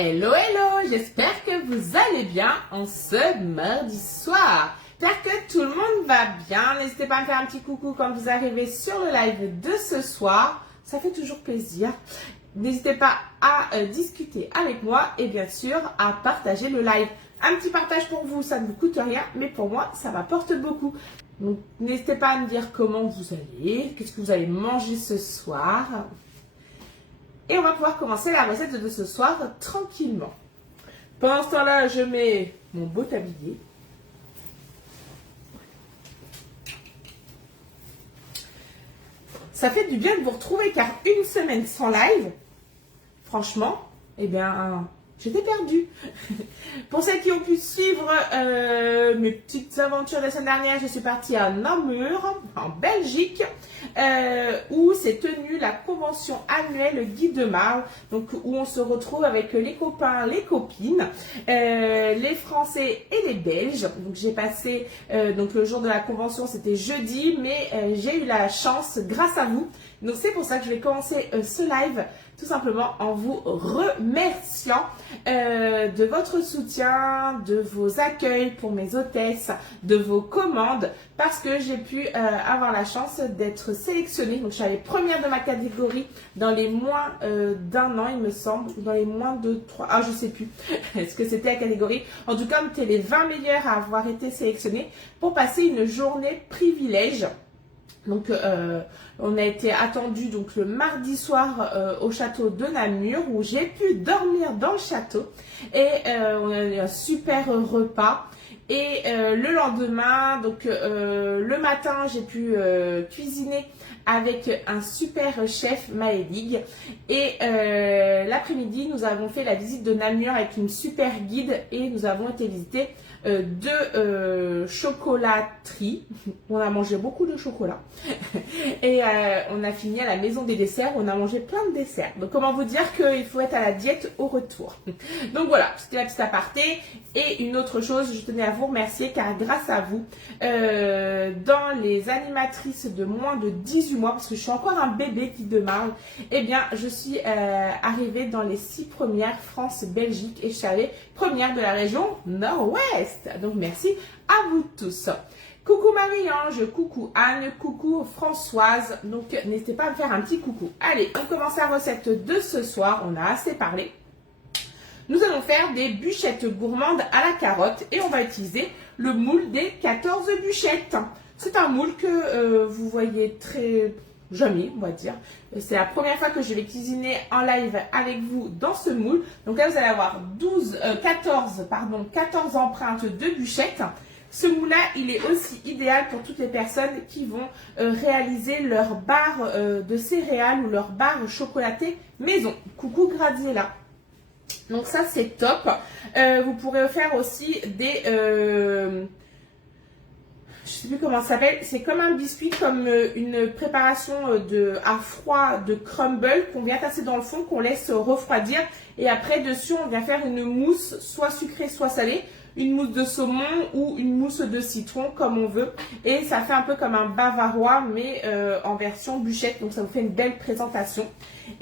Hello, hello, j'espère que vous allez bien en ce mardi soir. J'espère que tout le monde va bien. N'hésitez pas à me faire un petit coucou quand vous arrivez sur le live de ce soir. Ça fait toujours plaisir. N'hésitez pas à discuter avec moi et bien sûr à partager le live. Un petit partage pour vous, ça ne vous coûte rien, mais pour moi, ça m'apporte beaucoup. Donc, n'hésitez pas à me dire comment vous allez, qu'est-ce que vous allez manger ce soir. Et on va pouvoir commencer la recette de ce soir tranquillement. Pendant ce temps-là, je mets mon beau tablier. Ça fait du bien de vous retrouver car une semaine sans live, franchement, eh bien, j'étais perdue. Pour celles qui ont pu suivre mes petites aventures de la semaine dernière, je suis partie à Namur, en Belgique, où s'est tenue la convention annuelle Guy de Marle, donc où on se retrouve avec les copains, les copines, les Français et les Belges. Donc j'ai passé, donc le jour de la convention c'était jeudi, mais j'ai eu la chance grâce à vous. Donc c'est pour ça que je vais commencer ce live tout simplement en vous remerciant de votre soutien, de vos accueils pour mes hôtesses, de vos commandes, parce que j'ai pu avoir la chance d'être sélectionnée. Donc je suis allée première de ma catégorie dans les moins d'un an, il me semble, ou dans les moins de 3, je sais plus est-ce que c'était la catégorie. En tout cas, on était les 20 meilleurs à avoir été sélectionnés pour passer une journée privilège. Donc, on a été attendu donc le mardi soir au château de Namur où j'ai pu dormir dans le château et on a eu un super repas. Et le lendemain, donc le matin, j'ai pu cuisiner avec un super chef Maëlig. Et l'après-midi, nous avons fait la visite de Namur avec une super guide et nous avons été visiter deux chocolateries. On a mangé beaucoup de chocolat. Et on a fini à la maison des desserts. On a mangé plein de desserts. Donc comment vous dire qu'il faut être à la diète au retour. Donc voilà, c'était la petite aparté. Et une autre chose, je tenais à vous remercier car grâce à vous, dans les animatrices de moins de 18 mois, parce que je suis encore un bébé qui démarre, eh bien je suis arrivée dans les 6 premières France-Belgique et je suis allée première de la région Nord-Ouest. Donc merci à vous tous. Coucou Marie-Ange, coucou Anne, coucou Françoise. Donc n'hésitez pas à me faire un petit coucou. Allez, on commence la recette de ce soir. On a assez parlé. Nous allons faire des bûchettes gourmandes à la carotte et on va utiliser le moule des 14 bûchettes. C'est un moule que vous voyez très jamais, on va dire. C'est la première fois que je vais cuisiner en live avec vous dans ce moule. Donc là, vous allez avoir 14 empreintes de bûchettes. Ce moule-là, il est aussi idéal pour toutes les personnes qui vont réaliser leur barre de céréales ou leur barre chocolatée maison. Coucou Graziella. Donc ça, c'est top. Vous pourrez faire aussi des... je sais plus comment ça s'appelle. C'est comme un biscuit, comme une préparation à froid de crumble qu'on vient passer dans le fond, qu'on laisse refroidir. Et après, dessus, on vient faire une mousse, soit sucrée, soit salée. Une mousse de saumon ou une mousse de citron, comme on veut. Et ça fait un peu comme un bavarois, mais en version bûchette. Donc ça vous fait une belle présentation.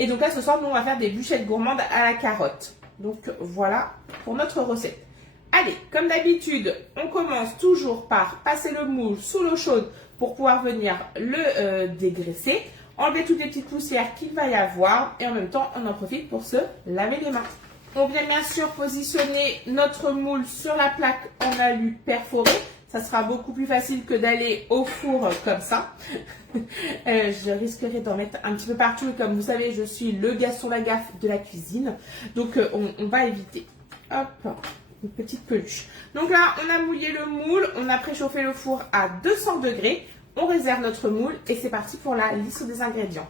Et donc là, ce soir, nous, on va faire des bûchettes gourmandes à la carotte. Donc voilà pour notre recette. Allez, comme d'habitude, on commence toujours par passer le moule sous l'eau chaude pour pouvoir venir le dégraisser. Enlever toutes les petites poussières qu'il va y avoir et en même temps, on en profite pour se laver les mains. On vient bien sûr positionner notre moule sur la plaque en alu perforé. Ça sera beaucoup plus facile que d'aller au four comme ça. Je risquerais d'en mettre un petit peu partout. Et comme vous savez, je suis le garçon la gaffe de la cuisine. Donc, on va éviter. Hop, une petite peluche. Donc là, on a mouillé le moule. On a préchauffé le four à 200 degrés. On réserve notre moule. Et c'est parti pour la liste des ingrédients.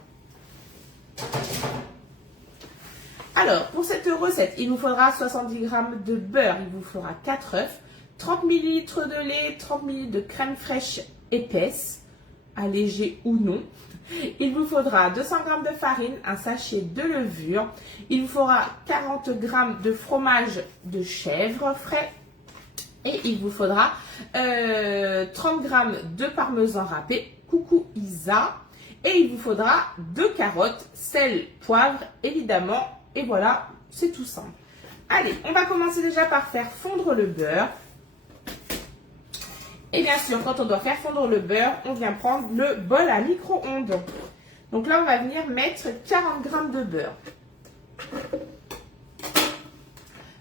Alors, pour cette recette, il nous faudra 70 g de beurre. Il vous faudra 4 œufs. 30 ml de lait, 30 ml de crème fraîche épaisse, allégée ou non. Il vous faudra 200 g de farine, un sachet de levure. Il vous faudra 40 g de fromage de chèvre frais. Et il vous faudra 30 g de parmesan râpé. Coucou Isa. Et il vous faudra 2 carottes, sel, poivre, évidemment. Et voilà, c'est tout simple. Allez, on va commencer déjà par faire fondre le beurre. Et bien sûr, quand on doit faire fondre le beurre, on vient prendre le bol à micro-ondes. Donc là, on va venir mettre 40 g de beurre.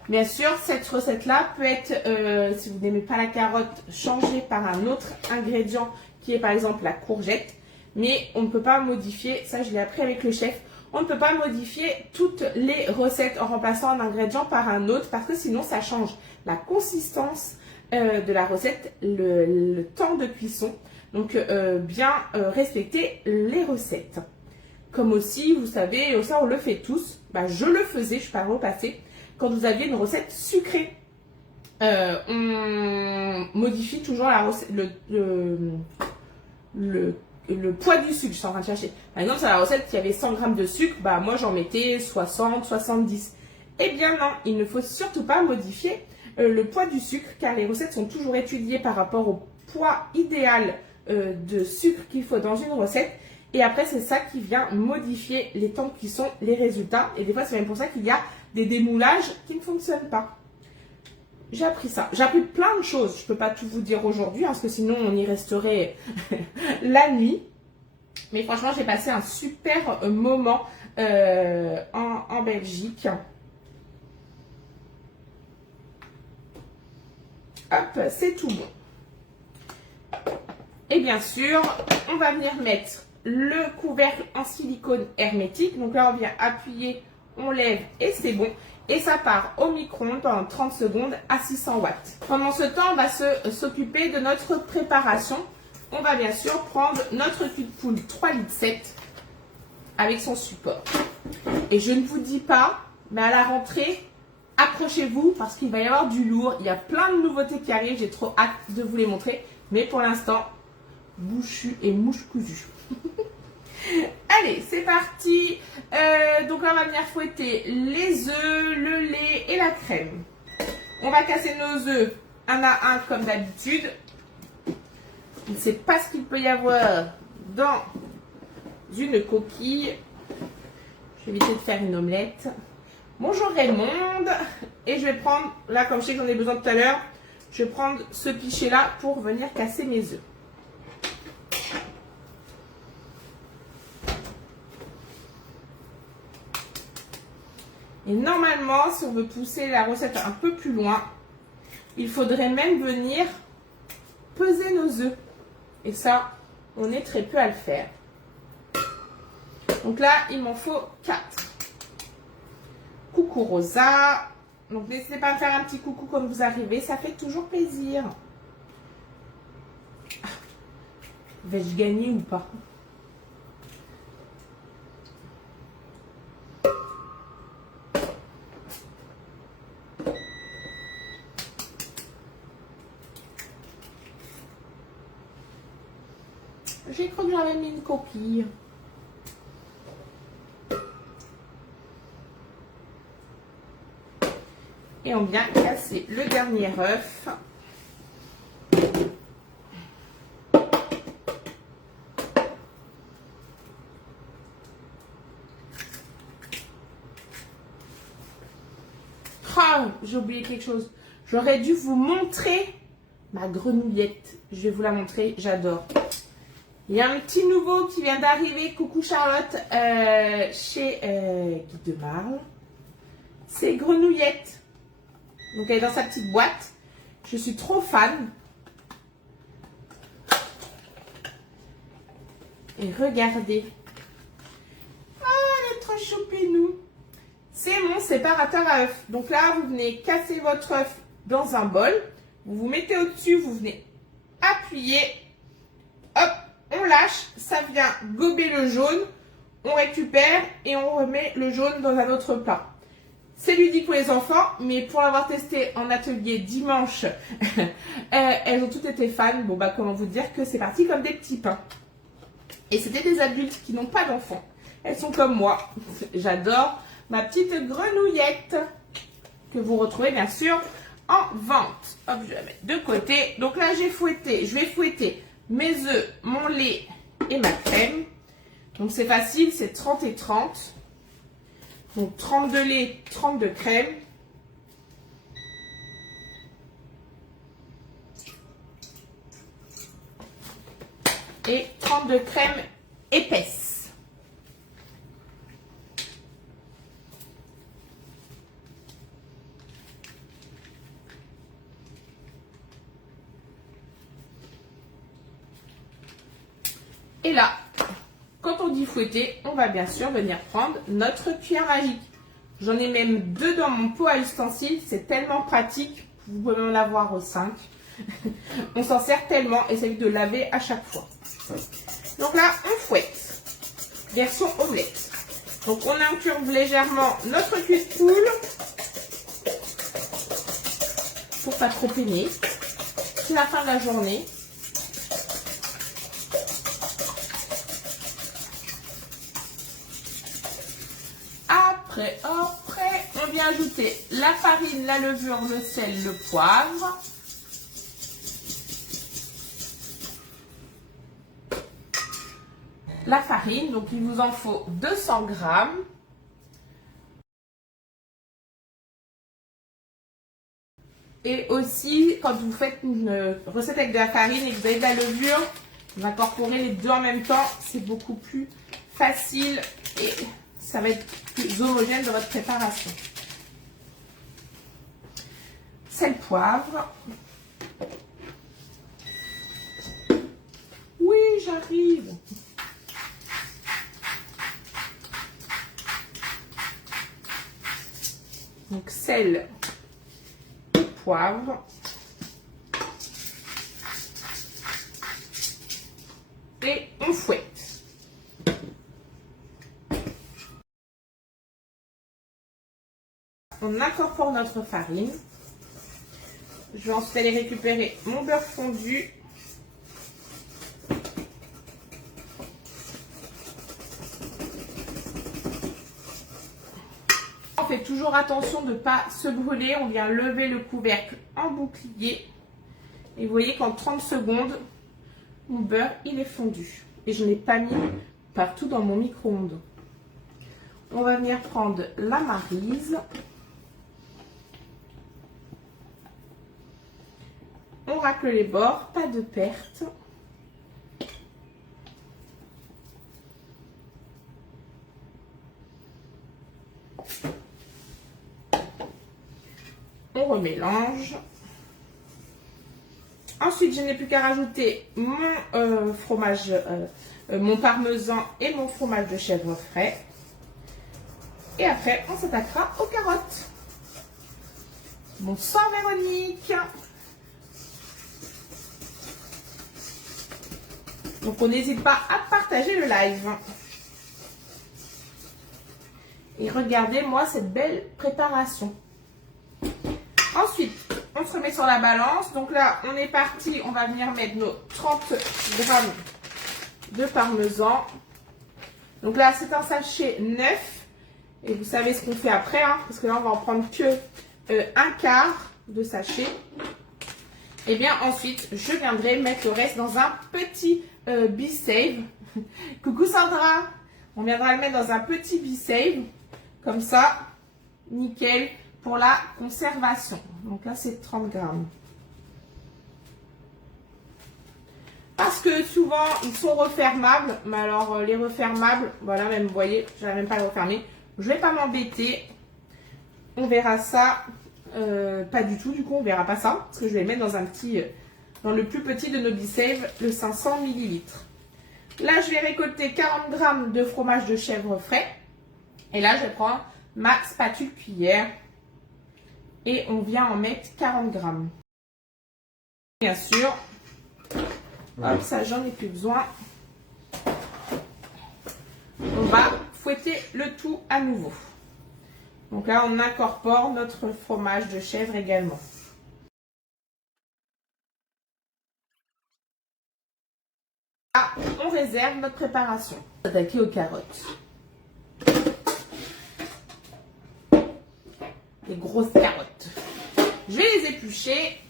Bien sûr, cette recette-là peut être, si vous n'aimez pas la carotte, changée par un autre ingrédient qui est par exemple la courgette. Mais on ne peut pas modifier, ça je l'ai appris avec le chef, on ne peut pas modifier toutes les recettes en remplaçant un ingrédient par un autre parce que sinon ça change la consistance de la recette, le temps de cuisson. Donc bien respecter les recettes. Comme aussi, vous savez, ça on le fait tous, je le faisais, je suis pas au passé, quand vous aviez une recette sucrée. On modifie toujours la recette, le poids du sucre, je suis en train de chercher. Par exemple, sur la recette, il y avait 100 g de sucre, moi j'en mettais 60, 70. Eh bien non, il ne faut surtout pas modifier le poids du sucre, car les recettes sont toujours étudiées par rapport au poids idéal de sucre qu'il faut dans une recette. Et après, c'est ça qui vient modifier les temps de cuisson, les résultats. Et des fois, c'est même pour ça qu'il y a des démoulages qui ne fonctionnent pas. J'ai appris ça. J'ai appris plein de choses. Je ne peux pas tout vous dire aujourd'hui, parce que sinon, on y resterait la nuit. Mais franchement, j'ai passé un super moment en Belgique. Hop, c'est tout bon. Et bien sûr, on va venir mettre le couvercle en silicone hermétique. Donc là, on vient appuyer, on lève et c'est bon. Et ça part au micro-ondes pendant 30 secondes à 600 watts. Pendant ce temps, on va s'occuper de notre préparation. On va bien sûr prendre notre cuit de poule 3,7 litres avec son support. Et je ne vous dis pas, mais à la rentrée, accrochez-vous parce qu'il va y avoir du lourd. Il y a plein de nouveautés qui arrivent. J'ai trop hâte de vous les montrer. Mais pour l'instant, bouchu et mouche cousue. Allez, c'est parti. Donc là, on va venir fouetter les œufs, le lait et la crème. On va casser nos œufs un à un comme d'habitude. Je ne sais pas ce qu'il peut y avoir dans une coquille. Je vais éviter de faire une omelette. Bonjour Raymonde. Et je vais prendre, là comme je sais que j'en ai besoin tout à l'heure, je vais prendre ce pichet là pour venir casser mes œufs. Et normalement, si on veut pousser la recette un peu plus loin, il faudrait même venir peser nos œufs. Et ça, on est très peu à le faire. Donc là, il m'en faut 4. Coucou Rosa. Donc n'hésitez pas à me faire un petit coucou quand vous arrivez, ça fait toujours plaisir. Vais-je gagner ou pas ? J'ai cru que j'avais mis une coquille. Et on vient casser le dernier œuf. Oh, j'ai oublié quelque chose. J'aurais dû vous montrer ma grenouillette. Je vais vous la montrer, j'adore. Il y a un petit nouveau qui vient d'arriver. Coucou Charlotte, chez Guy de Marle. C'est Grenouillette. Donc elle est dans sa petite boîte. Je suis trop fan. Et regardez. Ah, elle est trop choupée-nous. C'est mon séparateur à œufs. Donc là, vous venez casser votre œuf dans un bol. Vous vous mettez au-dessus, vous venez appuyer. Hop, on lâche. Ça vient gober le jaune. On récupère et on remet le jaune dans un autre plat. C'est ludique pour les enfants, mais pour l'avoir testé en atelier dimanche, elles ont toutes été fans. Bon, comment vous dire que c'est parti comme des petits pains. Et c'était des adultes qui n'ont pas d'enfants. Elles sont comme moi. J'adore ma petite grenouillette que vous retrouvez bien sûr en vente. Hop, je vais la mettre de côté. Donc là, j'ai fouetté. Je vais fouetter mes œufs, mon lait et ma crème. Donc c'est facile, c'est 30 et 30. Donc 30 de lait, 30 de crème. et 30 de crème épaisse. Et là, quand on dit fouetter, on va bien sûr venir prendre notre cuillère magique. J'en ai même 2 dans mon pot à ustensiles, c'est tellement pratique, vous pouvez en avoir au 5. On s'en sert tellement et ça évite de laver à chaque fois. Donc là, on fouette, version omelette. Donc on incurve légèrement notre cuisse de poule pour pas trop peiner. C'est la fin de la journée. Après, on vient ajouter la farine, la levure, le sel, le poivre. La farine, donc il vous en faut 200 grammes. Et aussi, quand vous faites une recette avec de la farine et que vous avez de la levure, vous incorporez les deux en même temps. C'est beaucoup plus facile et ça va être plus homogène dans votre préparation. Sel, poivre. Oui, j'arrive. Donc sel, poivre. Et on fouette. On incorpore notre farine. Je vais ensuite aller récupérer mon beurre fondu. On fait toujours attention de ne pas se brûler. On vient lever le couvercle en bouclier. Et vous voyez qu'en 30 secondes, mon beurre, il est fondu. Et je ne l'ai pas mis partout dans mon micro-ondes. On va venir prendre la maryse. On racle les bords, pas de perte. On remélange. Ensuite, je n'ai plus qu'à rajouter mon fromage, mon parmesan et mon fromage de chèvre frais. Et après, on s'attaquera aux carottes. Bon sang, Véronique! Donc, on n'hésite pas à partager le live. Et regardez-moi cette belle préparation. Ensuite, on se remet sur la balance. Donc là, on est parti. On va venir mettre nos 30 grammes de parmesan. Donc là, c'est un sachet neuf. Et vous savez ce qu'on fait après, hein, parce que là, on va en prendre que un quart de sachet. Et bien ensuite, je viendrai mettre le reste dans un petit B-Save. Coucou Sandra! On viendra le mettre dans un petit B-Save. Comme ça, nickel pour la conservation. Donc là, c'est 30 grammes. Parce que souvent, ils sont refermables. Mais alors, les refermables, voilà, même, vous voyez, je n'arrive même pas à les refermer. Je ne vais pas m'embêter. On verra ça. Pas du tout, du coup, on verra pas ça. Parce que je vais le mettre dans un petit, dans le plus petit de nos B-Save, le 500 ml. Là, je vais récolter 40 grammes de fromage de chèvre frais. Et là, je vais prendre ma spatule cuillère. Et on vient en mettre 40 grammes. Bien sûr. Hop, ça, j'en ai plus besoin. On va fouetter le tout à nouveau. Donc là, on incorpore notre fromage de chèvre également. Là, on réserve notre préparation. On va attaquer aux carottes. Les grosses carottes. Je vais les éplucher.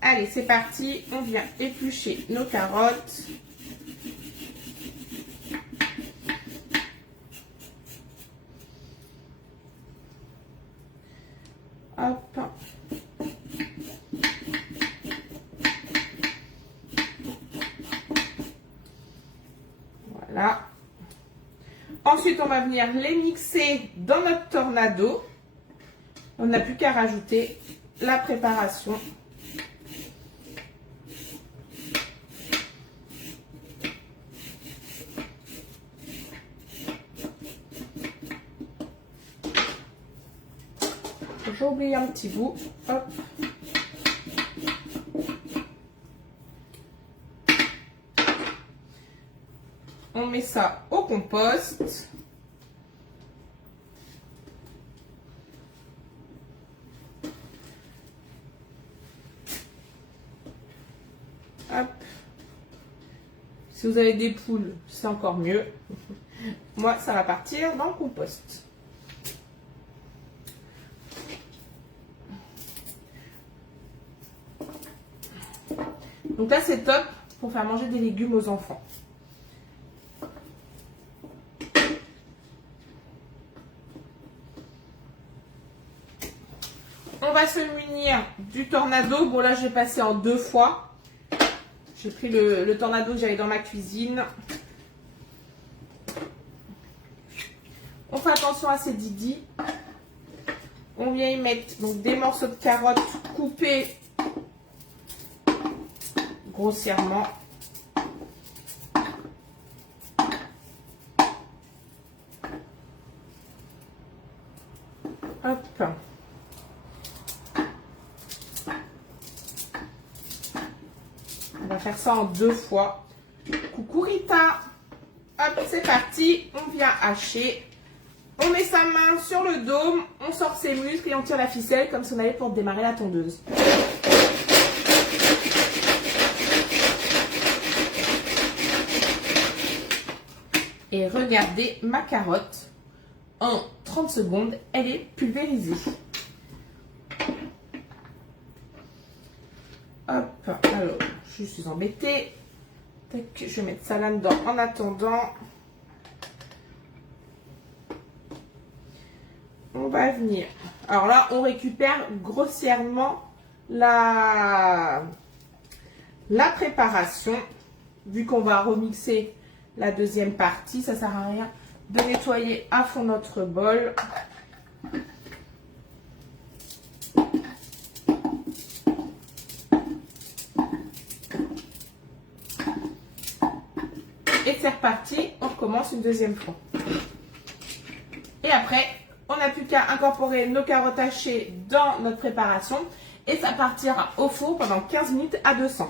Allez, c'est parti. On vient éplucher nos carottes. Hop. Ensuite, on va venir les mixer dans notre tornado. On n'a plus qu'à rajouter la préparation. J'ai oublié un petit bout. Hop. On met ça au compost. Hop. Si vous avez des poules, c'est encore mieux. Moi, ça va partir dans le compost. Donc là, c'est top pour faire manger des légumes aux enfants. On va se munir du tornado. Bon, là, je vais passer en 2 fois. J'ai pris le tornado que j'avais dans ma cuisine. On fait attention à ces didis. On vient y mettre donc, des morceaux de carottes coupés grossièrement. Hop. On va faire ça en 2 fois. Coucou Rita. Hop, c'est parti. On vient hacher. On met sa main sur le dôme. On sort ses muscles et on tire la ficelle comme si on allait pour démarrer la tondeuse. Et regardez ma carotte. En 30 secondes, elle est pulvérisée. Hop, alors, je suis embêtée. Tac, je vais mettre ça là-dedans en attendant. On va venir. Alors là, on récupère grossièrement la préparation. Vu qu'on va remixer la deuxième partie, ça ne sert à rien de nettoyer à fond notre bol. Et c'est reparti, on recommence une deuxième fois. Et après, on n'a plus qu'à incorporer nos carottes hachées dans notre préparation et ça partira au four pendant 15 minutes à 200.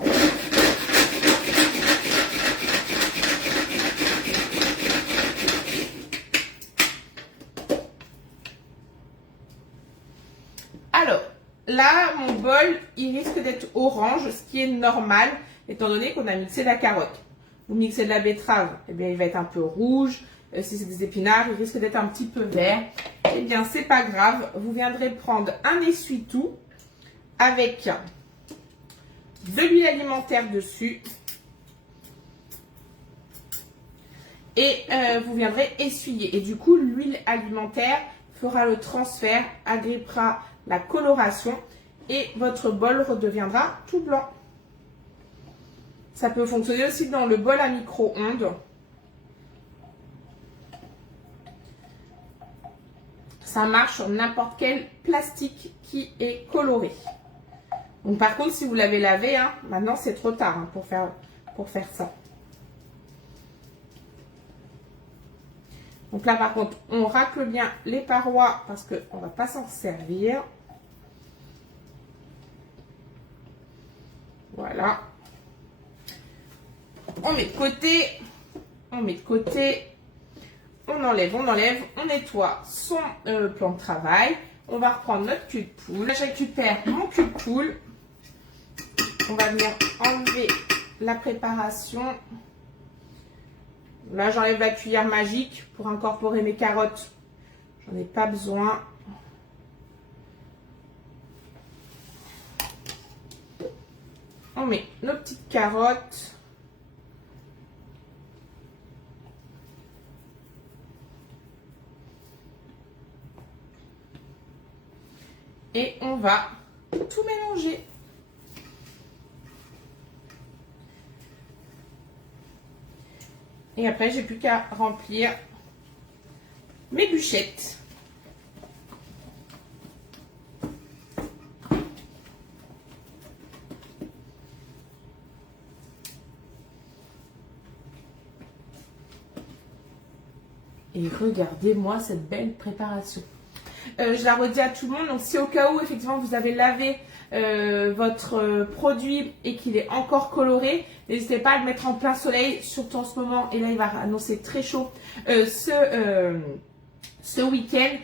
Alors, là, mon bol, il risque d'être orange, ce qui est normal, étant donné qu'on a mixé la carotte. Vous mixez de la betterave, eh bien, il va être un peu rouge. Si c'est des épinards, il risque d'être un petit peu vert. Eh bien, c'est pas grave. Vous viendrez prendre un essuie-tout avec de l'huile alimentaire dessus. Et vous viendrez essuyer. Et du coup, l'huile alimentaire fera le transfert, agrippera la coloration et votre bol redeviendra tout blanc. Ça peut fonctionner aussi dans le bol à micro-ondes. Ça marche sur n'importe quel plastique qui est coloré. Donc par contre, si vous l'avez lavé, hein, maintenant c'est trop tard hein, pour faire ça. Donc là par contre, on racle bien les parois parce qu'on ne va pas s'en servir. Voilà. On met de côté. On met de côté. On enlève, on nettoie son plan de travail. On va reprendre notre cul de poule. Là, je récupère mon cul de poule. On va venir enlever la préparation. Là, j'enlève la cuillère magique pour incorporer mes carottes. J'en ai pas besoin. On met nos petites carottes. Et on va tout mélanger. Et après, j'ai plus qu'à remplir mes bûchettes. Et regardez-moi cette belle préparation. Je la redis à tout le monde. Donc, si au cas où, effectivement, vous avez lavé votre produit et qu'il est encore coloré, n'hésitez pas à le mettre en plein soleil, surtout en ce moment. Et là, il va annoncer très chaud ce week-end.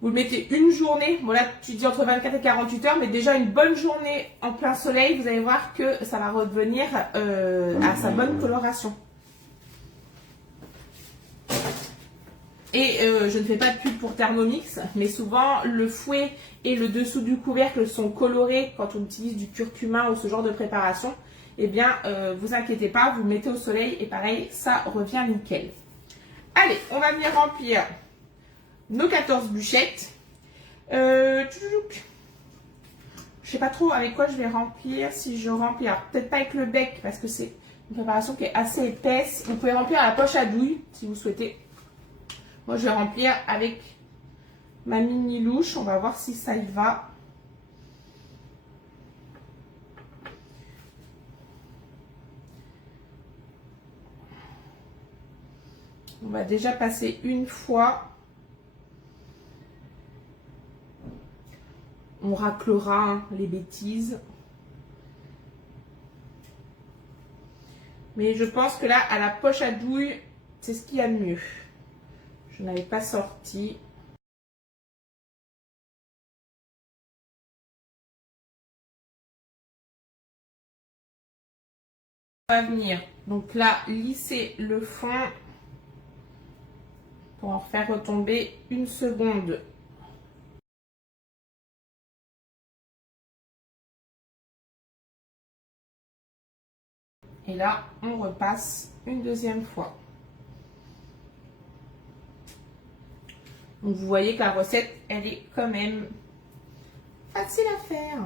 Vous le mettez une journée. Bon, là, tu dis entre 24 et 48 heures, mais déjà une bonne journée en plein soleil. Vous allez voir que ça va revenir à sa bonne coloration. Et je ne fais pas de pub pour Thermomix, mais souvent le fouet et le dessous du couvercle sont colorés quand on utilise du curcuma ou ce genre de préparation. Eh bien, vous inquiétez pas, vous le mettez au soleil et pareil, ça revient nickel. Allez, on va venir remplir nos 14 bûchettes. Je sais pas trop avec quoi je vais remplir. Si je remplis, alors peut-être pas avec le bec parce que c'est une préparation qui est assez épaisse. Vous pouvez remplir à la poche à douille si vous souhaitez. Moi, je vais remplir avec ma mini louche. On va voir si ça y va. On va déjà passer une fois. On raclera hein, les bêtises. Mais je pense que là, à la poche à douille, c'est ce qu'il y a de mieux. Je n'avais pas sorti. On va venir donc là lisser le fond pour en faire retomber une seconde. Et là, on repasse une deuxième fois. Donc, vous voyez que la recette, elle est quand même facile à faire.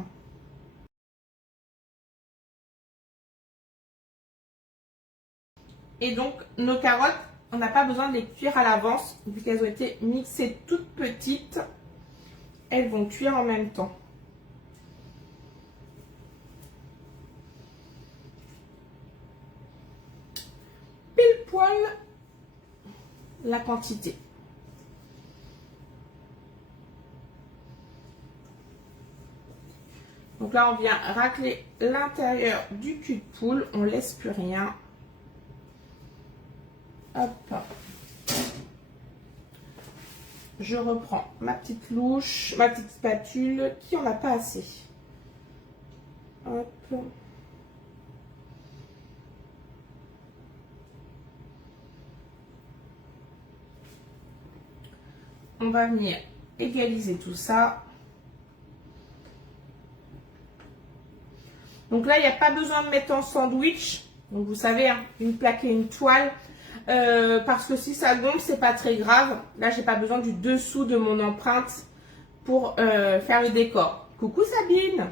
Et donc, nos carottes, on n'a pas besoin de les cuire à l'avance, vu qu'elles ont été mixées toutes petites. Elles vont cuire en même temps. Pile poil la quantité. Donc là, on vient racler l'intérieur du cul de poule. On ne laisse plus rien. Hop. Je reprends ma petite louche, ma petite spatule qui en a pas assez. Hop. On va venir égaliser tout ça. Donc là, il n'y a pas besoin de mettre en sandwich. Donc vous savez, hein, une plaque et une toile. Parce que si ça gonfle, c'est pas très grave. Là, j'ai pas besoin du dessous de mon empreinte pour faire le décor. Coucou Sabine!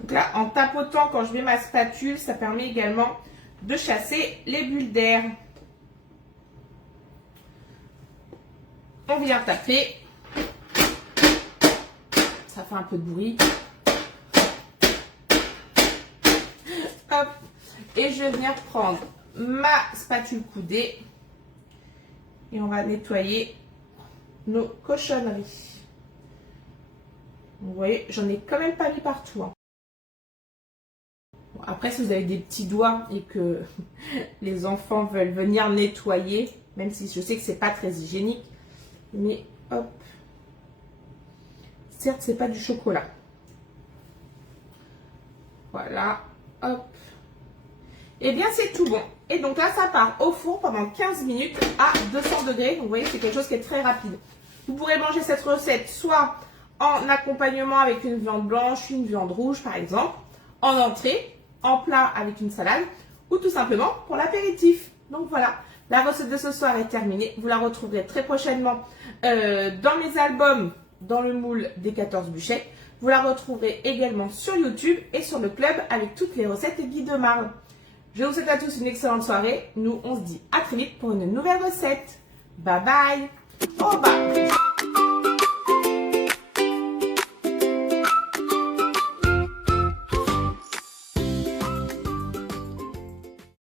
Donc là, en tapotant quand je mets ma spatule, ça permet également de chasser les bulles d'air. On vient taper. Ça fait un peu de bruit. Hop. Et je vais venir prendre ma spatule coudée. Et on va nettoyer nos cochonneries. Vous voyez, j'en ai quand même pas mis partout. Hein. Bon, après, si vous avez des petits doigts et que les enfants veulent venir nettoyer, même si je sais que c'est pas très hygiénique, mais hop. Certes, c'est pas du chocolat. Voilà, hop. Et bien, c'est tout bon. Et donc là, ça part au four pendant 15 minutes à 200 degrés. Donc, vous voyez, c'est quelque chose qui est très rapide. Vous pourrez manger cette recette soit en accompagnement avec une viande blanche, une viande rouge, par exemple, en entrée, en plat avec une salade, ou tout simplement pour l'apéritif. Donc, voilà. La recette de ce soir est terminée. Vous la retrouverez très prochainement dans mes albums, dans le moule des 14 bûchettes. Vous la retrouverez également sur YouTube et sur le club avec toutes les recettes et guides de Marle. Je vous souhaite à tous une excellente soirée. Nous, on se dit à très vite pour une nouvelle recette. Bye bye. Oh bah.